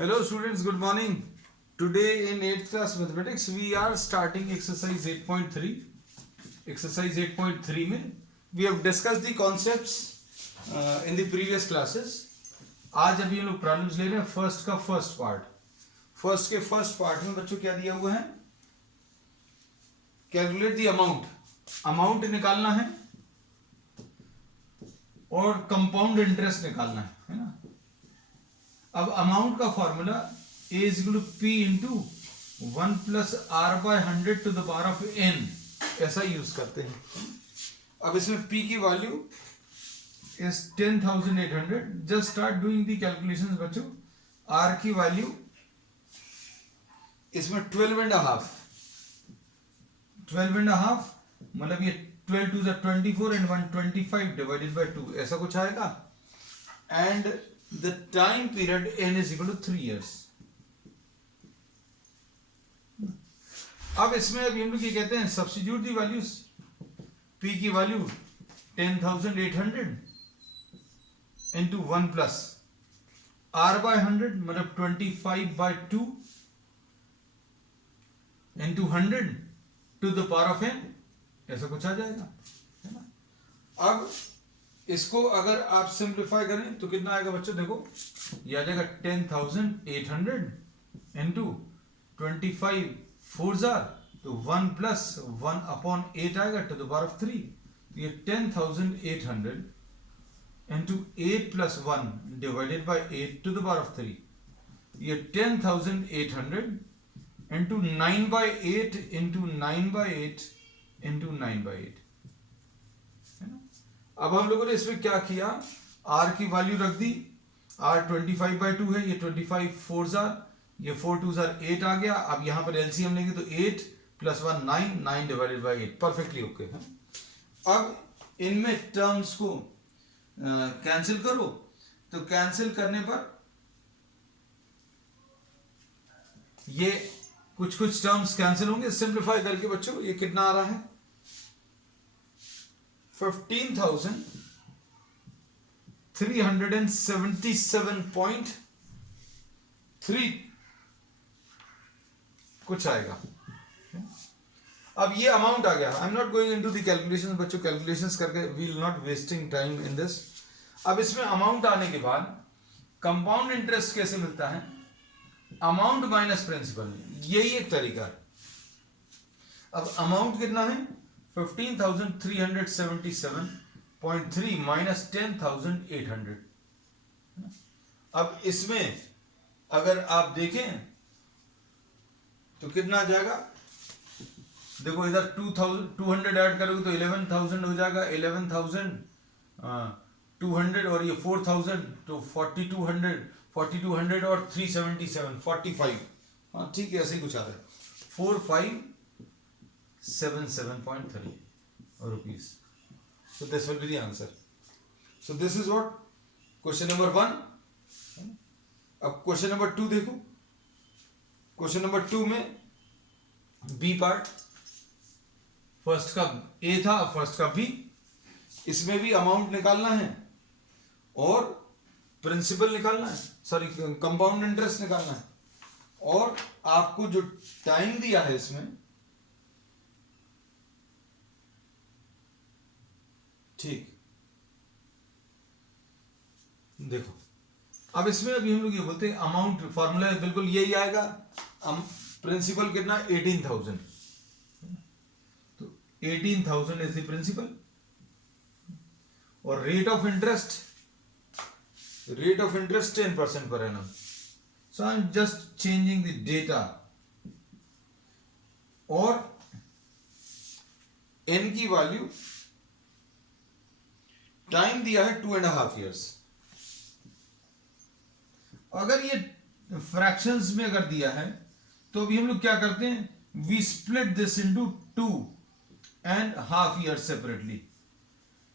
Hello students, good morning. Today in 8th class mathematics we are starting exercise 8.3. Exercise 8.3 में we have discussed the concepts in the previous classes. आज अभी हम लोग problems ले रहे हैं फर्स्ट का फर्स्ट पार्ट. फर्स्ट के फर्स्ट पार्ट में बच्चों क्या दिया हुआ है? Calculate the amount. अमाउंट निकालना है और कंपाउंड इंटरेस्ट निकालना है ना. अब अमाउंट का formula a is equal to p into 1 plus r by 100 to the power of n ऐसा यूज करते हैं. अब इसमें p की value is 10,800. Just start doing the calculations बच्चों. r की वैल्यू इसमें 12.5 मतलब ये 12 टू 24 एंड 125 डिवाइडेड बाय 2 ऐसा कुछ आएगा. And the time period n is equal to 3 years. अब इसमें अभी हम लोग ये कहते हैं सब्स्टिट्यूट दी वैल्यूज. p की value 10,800 into 1 plus r by 100 मतलब 25 by 2 into 100 to the power of n ऐसा कुछ आ जाएगा है ना. अब इसको अगर आप सिंप्लीफाई करें तो कितना आएगा बच्चों? देखो ये आ जाएगा 10,800 इंटू 25 4 जार तो 1 प्लस 1 अपॉन 8 आएगा टू द पावर ऑफ 3. ये 10,800 into 8 plus 1 divided by 8 to the power of 3. ये 10,800 into 9 by 8 into 9 by 8 into 9 by 8. अब हम लोगों ने इसमें क्या किया? r की वैल्यू रख दी. r 25 बाई 2 है. ये 25 4 जार ये 4 2 जार 8 आ गया. अब यहां पर एलसीएम लेंगे तो 8 plus 1 9 divided by 8 perfectly okay है. अब इनमें टर्म्स को कैंसिल करो तो कैंसिल करने पर ये कुछ टर्म्स कैंसिल होंगे. सिंप्लीफाई करके बच्चों ये कितना आ रहा है? 15,377.3 कुछ आएगा. अब ये अमाउंट आ गया. I am not going into the calculations बच्चों. कैलकुलेशंस करके we will not wasting time in this. अब इसमें अमाउंट आने के बाद कंपाउंड इंटरेस्ट कैसे मिलता है? Amount minus principal. यही एक तरीका है. अब अमाउंट कितना है? 15,377.3 माइनस 10,800. अब इसमें अगर आप देखें तो कितना आ जाएगा? देखो इधर 200 ऐड करोगे तो 11,000 हो जाएगा. 11,200 और ये 4,000 तो 4,200 और 377 45. हाँ ठीक है ऐसे ही कुछ आ रहा है. 4577.30 rupees. So this will be the answer. So this is what question number 1. अब question number 2 देखो. question number 2 में B पार्ट. फर्स्ट का A था, अब फर्स्ट का B. इसमें भी अमाउंट निकालना है और प्रिंसिपल निकालना है, सॉरी कंपाउंड इंटरेस्ट निकालना है. और आपको जो टाइम दिया है इसमें ठीक देखो. अब इसमें अभी हम लोग ये बोलते हैं अमाउंट फॉर्मूला बिल्कुल यही आएगा. प्रिंसिपल कितना? 18,000. तो 18,000 इज द प्रिंसिपल और rate of interest 10% per annum. So I am just changing the data. और n की वैल्यू टाइम दिया है 2.5 years. अगर ये फ्रैक्शंस में अगर दिया है तो अभी हम लोग क्या करते हैं? We split this into 2.5 years separately.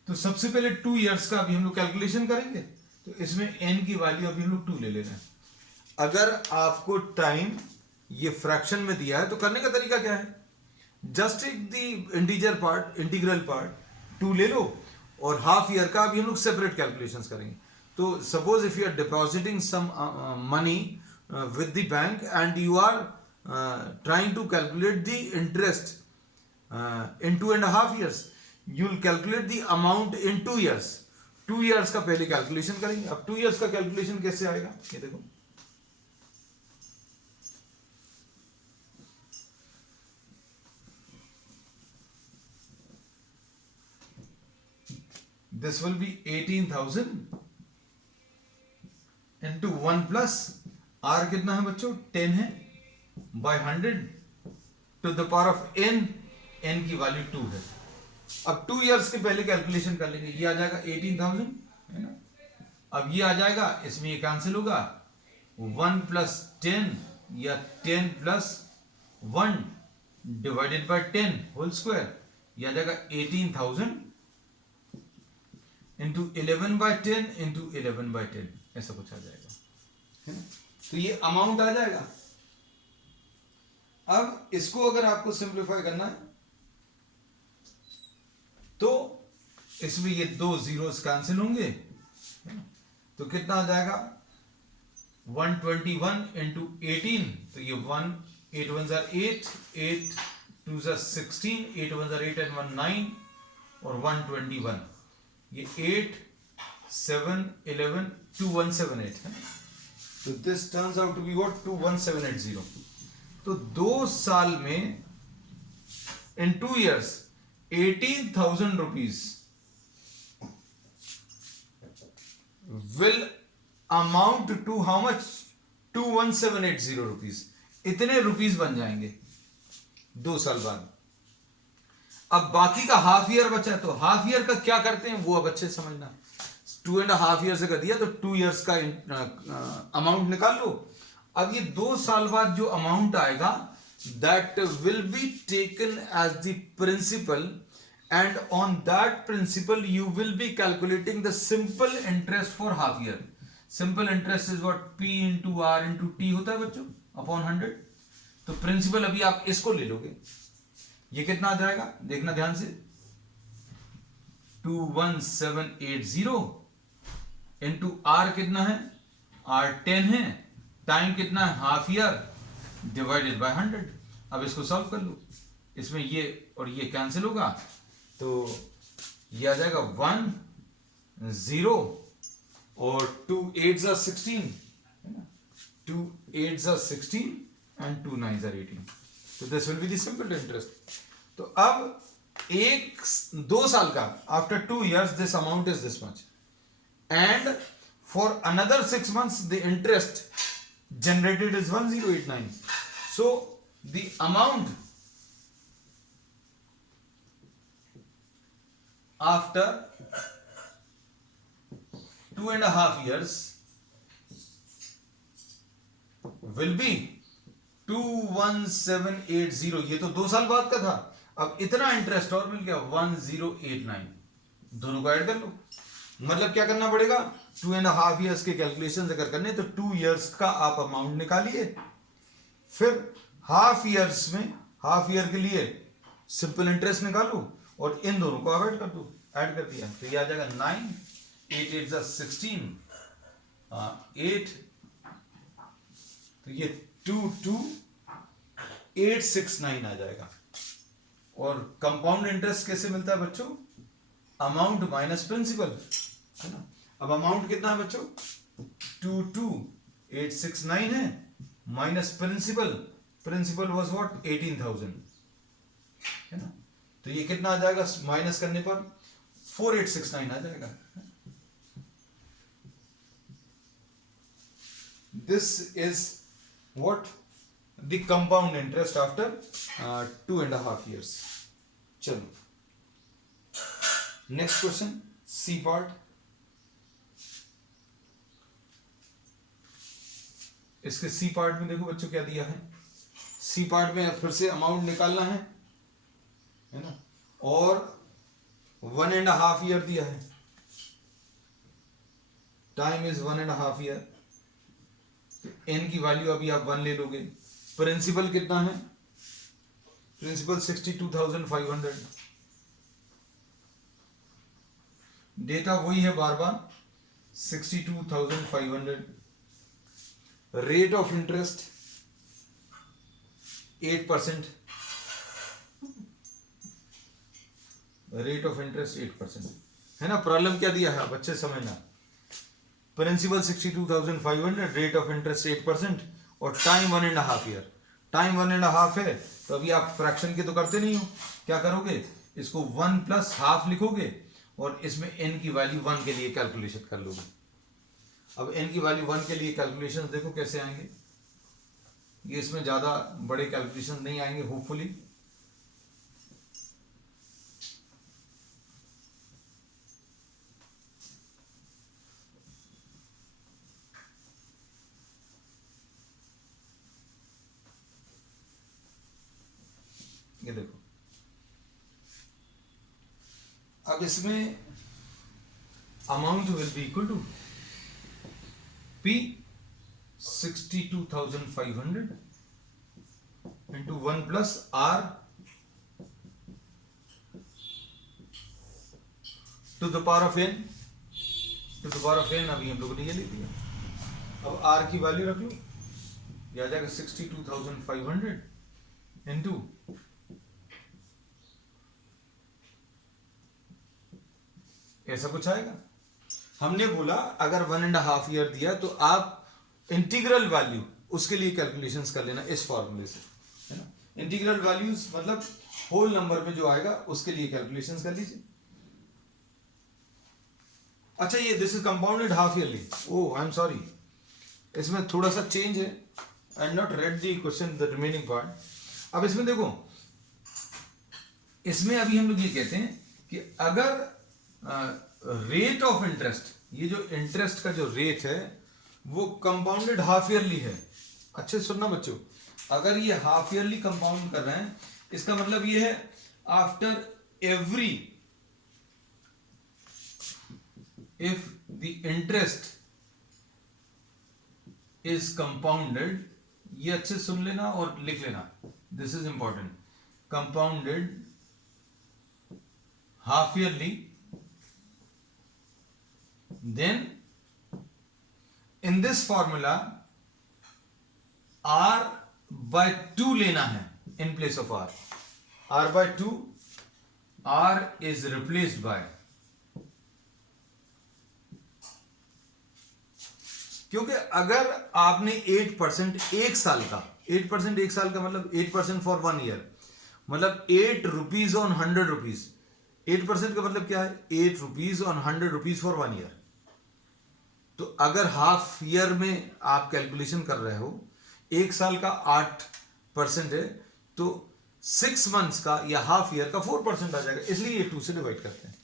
तो सबसे पहले 2 years का अभी हम लोग कैलकुलेशन करेंगे. तो इसमें n की वैल्यू अभी हम लोग 2 ले रहे हैं. अगर आपको टाइम ये फ्रैक्शन में दिया है तो करने का तरीका क्या है? Just take the integral part 2 ले लो और हाफ ईयर का अभी हम लोग सेपरेट कैलकुलेशंस करेंगे. तो suppose if you are depositing some money with the bank and you are trying to calculate the interest in 2.5 years, you will calculate the amount in 2 years. 2 years का पहले calculation करेंगे. अब 2 years का calculation कैसे आएगा, ये देखो. This will be 18,000 into 1 plus r कितना है बच्चों, 10 है, by 100 to the power of n, n की वैल्यू 2 है. अब 2 years के पहले कैलकुलेशन कर लेंगे. ये आ जाएगा 18,000 है ना. अब ये आ जाएगा, इसमें ये कैंसिल होगा. 1 plus 10 या 10 plus 1 divided by 10 whole square, ये आ जाएगा 18,000 इंटू 11/10 इंटू 11/10, ऐसा कुछ आ जाएगा, है ना. तो ये अमाउंट आ जाएगा. अब इसको अगर आपको सिंप्लीफाई करना है तो इसमें ये 2 zeros कैंसिल होंगे, तो कितना आ जाएगा 121 इंटू 18, तो ये 1 8 1 8 8 2 16, 8 1 8 and 1 9 और 121, ये 8 7 11 2178 है. तो this turns out to be what 21780. तो 2 साल में in 2 years 18,000 rupees will amount to how much, 21780 rupees. इतने रुपीस बन जाएंगे 2 साल बाद. अब बाकी का हाफ ईयर बचा है, तो हाफ ईयर का क्या करते हैं वो अब अच्छे समझना. 2.5 years से कर दिया तो 2 years का अमाउंट निकाल लो. अब ये 2 साल बाद जो अमाउंट आएगा, that will be taken as the principal and on that principal you will be calculating the simple interest for half year. Simple interest is what, P into R into T होता है बच्चों upon 100. तो principal अभी आप इसको ले लोगे, ये कितना आ जाएगा देखना ध्यान से, 21780 इंटू R कितना है, R 10 है, टाइम कितना है हाफ ईयर, डिवाइडेड बाय 100. अब इसको सॉल्व कर लो, इसमें ये और ये कैंसिल होगा, तो ये आ जाएगा 1 0 और 2 8 16 है ना, 2 8 16 and 2 9 18. So this will be the simple interest. तो अब 2 साल का, after 2 years this amount is this much, and for another 6 months the interest generated is 1089. So the amount after 2.5 years will be 21780. ये तो 2 साल बाद का था. अब इतना इंटरेस्ट और मिल गया 1089. दोनों को ऐड कर लो. मतलब क्या करना पड़ेगा, 2.5 years के कैलकुलेशन अगर करने तो 2 years का आप अमाउंट निकालिए, फिर हाफ ईयर्स में हाफ ईयर के लिए सिंपल इंटरेस्ट निकालो और इन दोनों को ऐड कर दो. ऐड कर दिया तो ये आ जाएगा 9 8 8 16 8, तो ये 22869 आ जाएगा. और कंपाउंड इंटरेस्ट कैसे मिलता है बच्चों, अमाउंट माइनस प्रिंसिपल है ना. अब अमाउंट कितना है बच्चों, 22869 है, minus principal, principal was what 18,000 है ना. तो ये कितना आ जाएगा, माइनस करने पर 4869 आ जाएगा. This is what the compound interest after 2.5 years. चलो नेक्स्ट क्वेश्चन, सी पार्ट. इसके सी पार्ट में देखो बच्चों क्या दिया है. सी पार्ट में फिर से अमाउंट निकालना है ना, और 1.5 year दिया है, टाइम इज 1.5 year. एन की वैल्यू अभी आप 1 ले लोगे. प्रिंसिपल कितना है, प्रिंसिपल 62,500. डेटा वही है बार बार 62,500. Rate of interest 8%, rate of interest 8% है ना। प्रॉब्लम क्या दिया है बच्चे समझना, प्रिंसिपल 62,500, रेट ऑफ इंटरेस्ट 8% और टाइम 1.5 ईयर। टाइम 1.5 है तो अभी आप फ्रैक्शन के तो करते नहीं हो, क्या करोगे, इसको 1 प्लस हाफ लिखोगे और इसमें n की वैल्यू 1 के लिए कैलकुलेशन कर लोगे। अब n की वैल्यू 1 के लिए कैलकुलेशन देखो कैसे आएंगे, ये इसमें ज्यादा बड़े कैलकुलेशन नहीं आएंगे होपफुली। ये देखो अब इसमें amount will be equal to P 62,500 into 1 plus R to the power of n, to the power of n अभी हम लोगों ने ये लिख दिया। अब R की वैल्यू रख लो, ये आ जाएगा 62,500 इंटू ऐसा कुछ आएगा। हमने बोला अगर 1.5 ईयर दिया तो आप इंटीग्रल वैल्यू उसके लिए कैलकुलेशंस कर लेना इस फॉर्मूले से, है ना। इंटीग्रल वैल्यूज मतलब होल नंबर में जो आएगा उसके लिए कैलकुलेशंस कर लीजिए। अच्छा ये this is compounded half yearly, oh I am sorry, इसमें थोड़ा सा चेंज है, आई am not read the question the remaining part. अब इसमें देखो, इसमें अभी हम लोग ये कहते हैं कि अगर रेट ऑफ इंटरेस्ट, ये जो इंटरेस्ट का जो रेट है वो कंपाउंडेड हाफ ईयरली है। अच्छे सुनना बच्चों, अगर ये हाफ ईयरली कंपाउंड कर रहे हैं इसका मतलब ये है after every, if the interest is compounded, ये अच्छे सुन लेना और लिख लेना, this is important, compounded half yearly, then in this formula r by 2 लेना है in place of r by 2, r is replaced by, क्योंकि अगर आपने 8% एक साल का, 8% एक साल का मतलब 8% फॉर 1 ईयर, मतलब 8 रुपीज ऑन 100 रुपीज, 8% का मतलब क्या है, 8 rupees on 100 rupees for 1 year. तो अगर हाफ ईयर में आप कैलकुलेशन कर रहे हो, एक साल का 8% है तो 6 मंथ्स का या हाफ ईयर का 4% आ जाएगा, इसलिए ये 2 से डिवाइड करते हैं।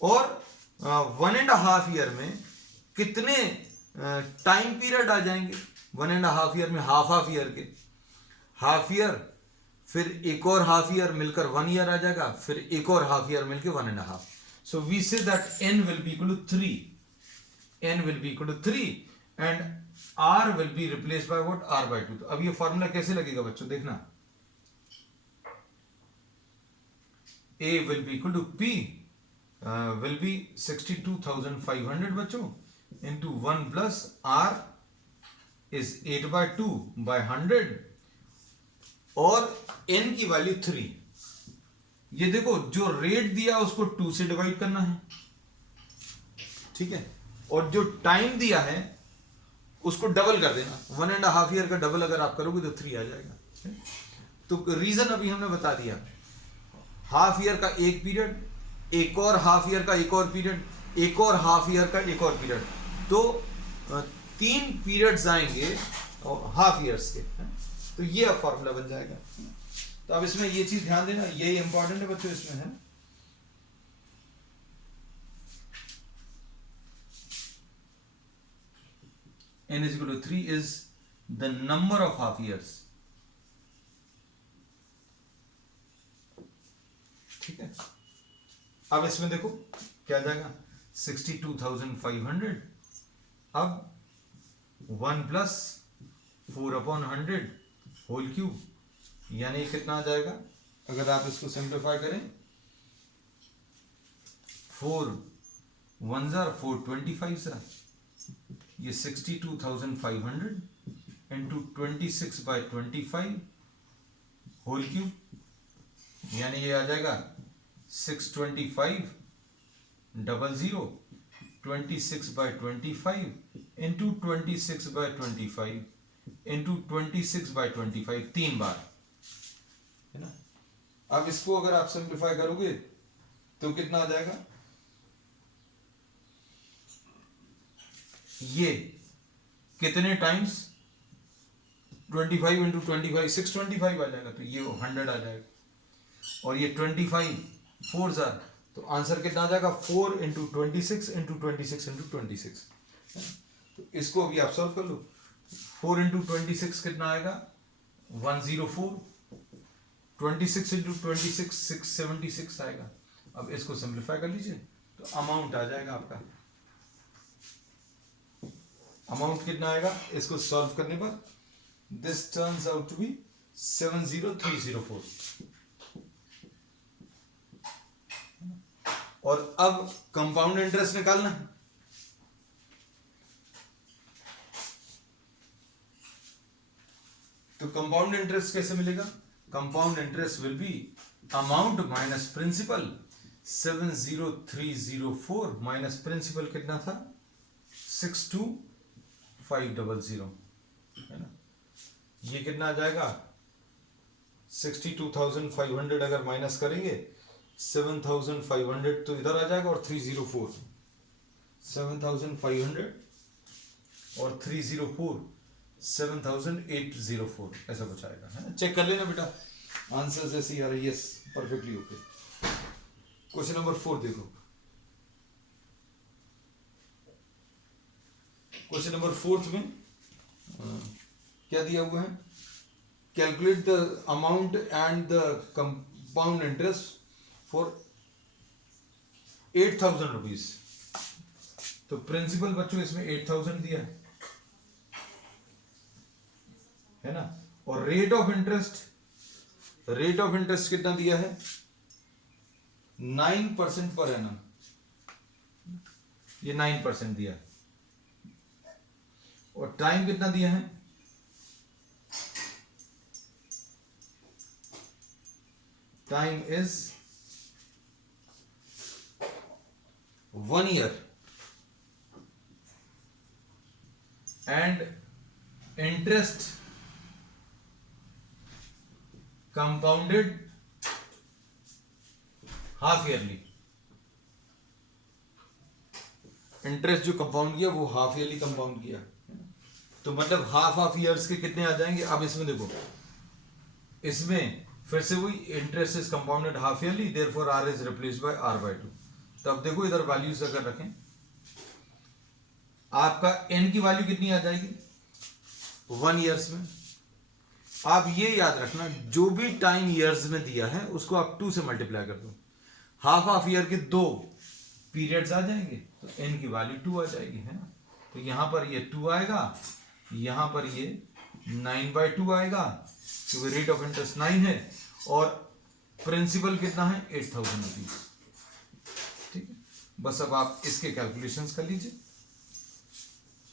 और 1.5 ईयर में कितने टाइम पीरियड आ जाएंगे, 1.5 ईयर में हाफ ईयर के, हाफ ईयर फिर एक और हाफ ईयर मिलकर 1 ईयर आ जाएगा, फिर एक और हाफ ईयर मिलकर 1.5। So we say that n will be equal to 3, n will be equal to 3 and r will be replaced by what, r by 2। तो अब ये फॉर्मूला कैसे लगेगा बच्चों, देखना, a will be equal to p will be 62,500 बच्चों into 1 plus r is 8 by 2 by 100 और n की वैल्यू 3। ये देखो जो रेट दिया उसको 2 से डिवाइड करना है, ठीक है, और जो टाइम दिया है उसको डबल कर देना, 1.5 ईयर का डबल अगर आप करोगे तो 3 आ जाएगा। तो रीजन अभी हमने बता दिया, हाफ ईयर का एक पीरियड, एक और हाफ ईयर का एक और पीरियड, एक और हाफ ईयर का एक और पीरियड, तो 3 पीरियड्स आएंगे हाफ ईयर्स के, तो ये अब फॉर्मूला बन जाएगा। तो अब इसमें ये चीज ध्यान देना, यही इंपॉर्टेंट है बच्चों इसमें, है n is equal to 3 is the number of half years, ठीक है। अब इसमें देखो क्या आ जाएगा, 62,500, अब 1 प्लस 4/100 होल क्यूब, यानी कितना आ जाएगा, अगर आप इसको सिंप्लीफाई करें, 4 1 4 25 सा ये 62,500 इंटू 26/25 होल क्यूब, यानी ये आ जाएगा 625,000 26/25 इंटू 26/25 इंटू 26/25 3 बार, है ना। अब इसको अगर आप सिंप्लीफाई करोगे तो कितना आ जाएगा, ये कितने टाइम्स 25 इंटू 25 625 आ जाएगा, तो ये 100 आ जाएगा, और ये 25 4 जार, तो आंसर कितना आ जाएगा 4 इंटू 26 इंटू 26 इंटू 26। तो इसको अभी आप सॉल्व कर लो। 4 इंटू 26 कितना आएगा 104, 26 इंटू 26 676 आएगा। अब इसको सिंप्लीफाई कर लीजिए तो अमाउंट आ जाएगा आपका, अमाउंट कितना आएगा इसको सॉल्व करने पर, this turns out to be 70304। और अब कंपाउंड इंटरेस्ट निकालना है, तो कंपाउंड इंटरेस्ट कैसे मिलेगा, compound interest will be amount minus principal 70304 minus principal कितना था 62500, है ना। ये कितना आ जाएगा 62,500 अगर माइनस करेंगे 7,500 तो इधर आ जाएगा, और 304 7,500 और 304 7,804 ऐसा कुछ आएगा, है ना। चेक कर लेना बेटा आंसर जैसे ही आ रहा है। Yes perfectly okay. Question number 4 देखो, क्वेश्चन नंबर 4 में क्या दिया हुआ है, calculate the amount and the compound interest for 8,000 rupees. तो प्रिंसिपल बच्चों इसमें 8,000 दिया है ना, और रेट ऑफ इंटरेस्ट कितना दिया है 9% पर एनम, ये 9% दिया है, और टाइम कितना दिया है time is 1 year and interest compounded half yearly. Interest जो कंपाउंड किया वो हाफ ईयरली कंपाउंड किया, तो मतलब हाफ ईयर्स के कितने आ जाएंगे। अब इसमें देखो, इसमें फिर से वही interest is compounded half yearly, therefore r is replaced by r/2। तब देखो इधर वैल्यूज अगर रखें, आपका n की वैल्यू कितनी आ जाएगी 1 ईयर्स में। आप ये याद रखना जो भी टाइम ईयर्स में दिया है उसको आप 2 से मल्टीप्लाई कर दो, हाफ ईयर के 2 पीरियड्स आ जाएंगे, तो n की वैल्यू 2 आ जाएगी, है ना। तो यहां पर ये 2 आएगा, यहां पर ये 9/2 आएगा क्योंकि रेट ऑफ इंटरेस्ट 9 है, और प्रिंसिपल कितना है 8,000 रुपीज। ठीक है, बस अब आप इसके कैलकुलेशंस कर लीजिए,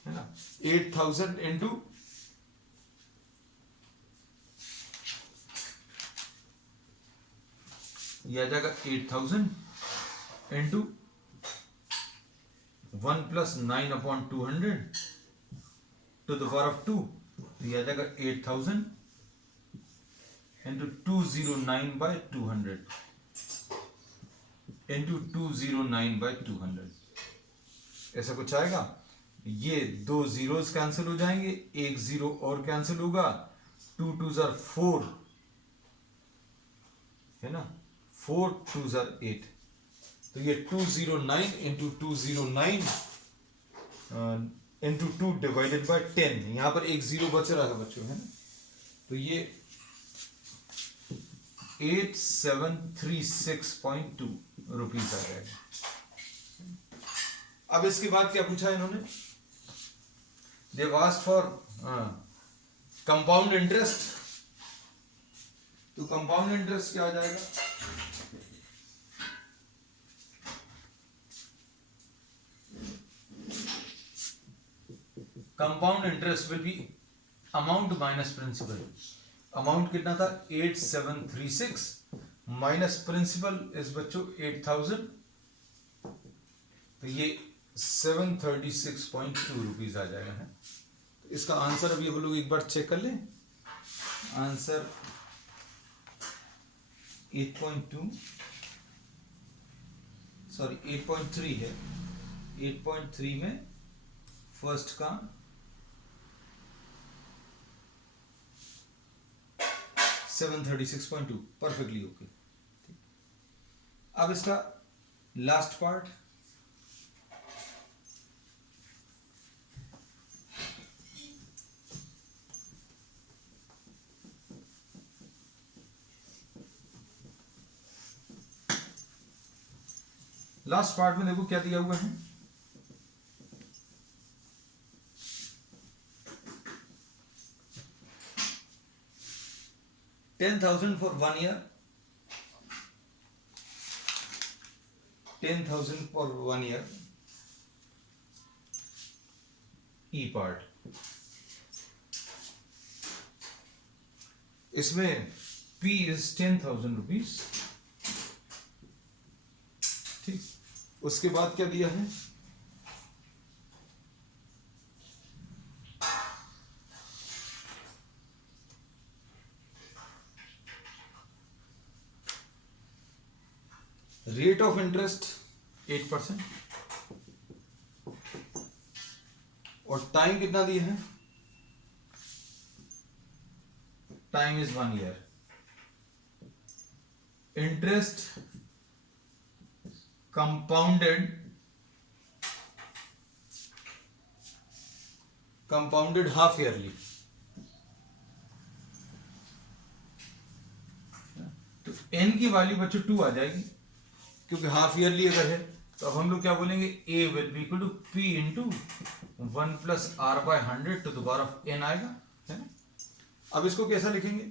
है ना। 8,000 इंटू यह आ जाएगा 8,000 into 1 + 9/200 to the power of 2, यह आ जाएगा 8,000 इंटू 209/200 इंटू 209/200, ऐसा कुछ आएगा। ये 2 जीरोस कैंसिल हो जाएंगे, 1 जीरो और कैंसिल होगा, 2 2 * 4, है ना, 4 2 * 8, तो ये 209 इंटू 209 इंटू 2 डिवाइडेड बाय 10, यहां पर 1 जीरो बच रहा है बच्चों, है ना। तो ये 8736.2 रुपीज आ जाएगा। अब इसके बाद क्या पूछा इन्होंने, They've asked for compound interest, तो कंपाउंड इंटरेस्ट क्या आ जाएगा, compound interest will be amount minus principal. Amount कितना था 8736 माइनस प्रिंसिपल इस बच्चों 8000, तो ये 736.2 रुपीज आ जाएगा है। तो इसका आंसर अभी हम लोग एक बार चेक कर लें। आंसर 8.2 सॉरी 8.3 है। 8.3 में फर्स्ट का 736.2 परफेक्टली ओके। अब इसका लास्ट पार्ट, लास्ट पार्ट में देखो क्या दिया हुआ है। $10,000 for 1 year, 10,000 for 1 year, E part. इसमें P is 10,000 रुपीज। ठीक, उसके बाद क्या दिया है, रेट ऑफ इंटरेस्ट 8% और टाइम कितना दिया है, time is 1 year. Interest compounded half yearly. तो n की वैल्यू बच्चों 2 आ जाएगी, क्योंकि हाफ ईयरली अगर है तो अब हम लोग क्या बोलेंगे, a will be equal to p into 1 plus r by 100 to the power of n आएगा, है ना। अब इसको कैसा लिखेंगे,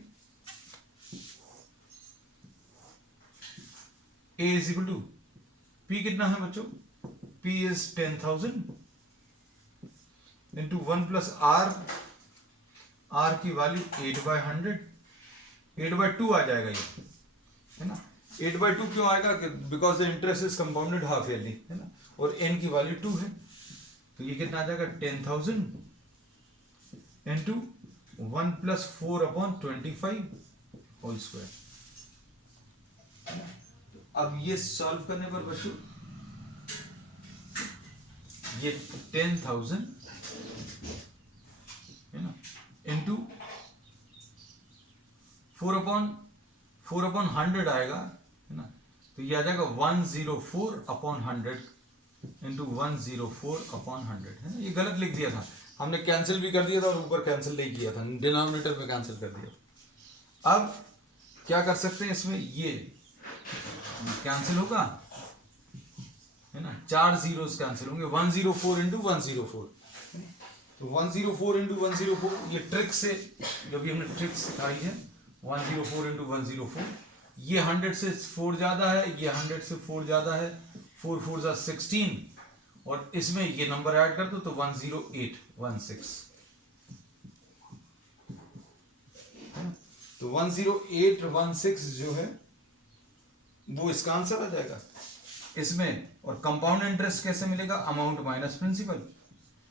a is equal to p कितना है बच्चों, p is 10,000 into 1 plus r की वैल्यू 8/100, 8/2 आ जाएगा ये, है ना। 8/2 क्यों आएगा, because the interest is compounded half yearly, है ना, और n की वैल्यू 2 है, तो ये कितना आ जाएगा 10,000 इंटू 1 प्लस 4/25 होल स्क्वायर। अब ये सॉल्व करने पर बच्चों ये 10,000 है ना इंटू 4/100 आएगा, है ना, तो ये आ जाएगा 104/100 इंटू 104/100, है ना। ये गलत लिख दिया था हमने, कैंसिल भी कर दिया था और ऊपर कैंसिल नहीं किया था, डिनोमिनेटर में कैंसिल कर दिया। अब क्या कर सकते हैं, इसमें ये कैंसिल होगा, है ना, 4 जीरोस कैंसिल होंगे, 104 इंटू 104, तो 104 इंटू 104, ये ट्रिक से जो भी हमने ट्रिक सिखाई है, 104 इंटू 104, ये 100 से 4 ज्यादा है, ये 100 से 4 ज्यादा है, 4 4 जा 16, और इसमें ये नंबर ऐड कर दो तो 10816, तो 10816 जो है वो इसका आंसर आ जाएगा इसमें। और कंपाउंड इंटरेस्ट कैसे मिलेगा, अमाउंट माइनस प्रिंसिपल।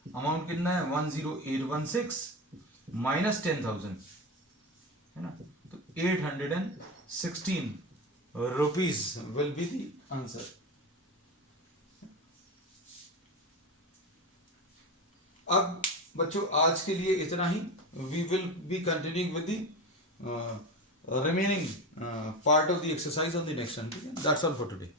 अमाउंट कितना है 10816 माइनस 10,000, है ना, तो 816 rupees will be the answer. अब बच्चों आज के लिए इतना ही, we will be continuing with the remaining part of the exercise on the next one. That's all for today.